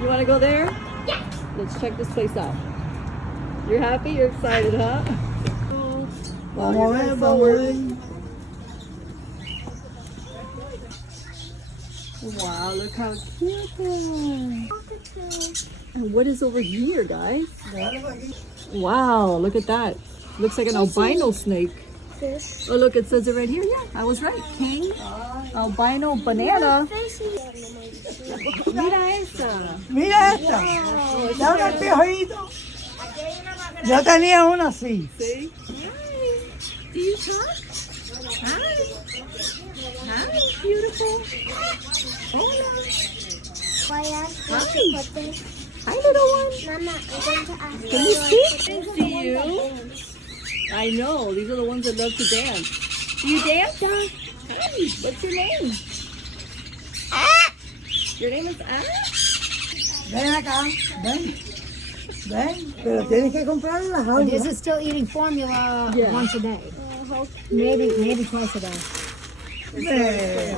You want to go there? Yeah. Let's check this place out. You're happy? You're excited, huh? Vamos a ver, vamos a ver. Wow, look how cute they are. And what is over here, guys? Wow, look at that. Looks like an albino snake. Fish. Oh, look, it says it right here. Yeah, I was right. King albino banana. Mira esa. Mira esta. Da un espejito. Yo tenía una así. See? Hi. Do you talk? Hi. Hi, beautiful. Hola. Why ask Hi. to put this? Hi, little one. Mama, I'm going to ask Can you speak? Do you? I know. These are the ones that love to dance. Do you dance? Hi. What's your name? Your name is Anna? Ven acá, ven. Ven, pero tienes que comprar las This aguas. is still eating formula Yeah. once a day. Maybe twice a day. Ven.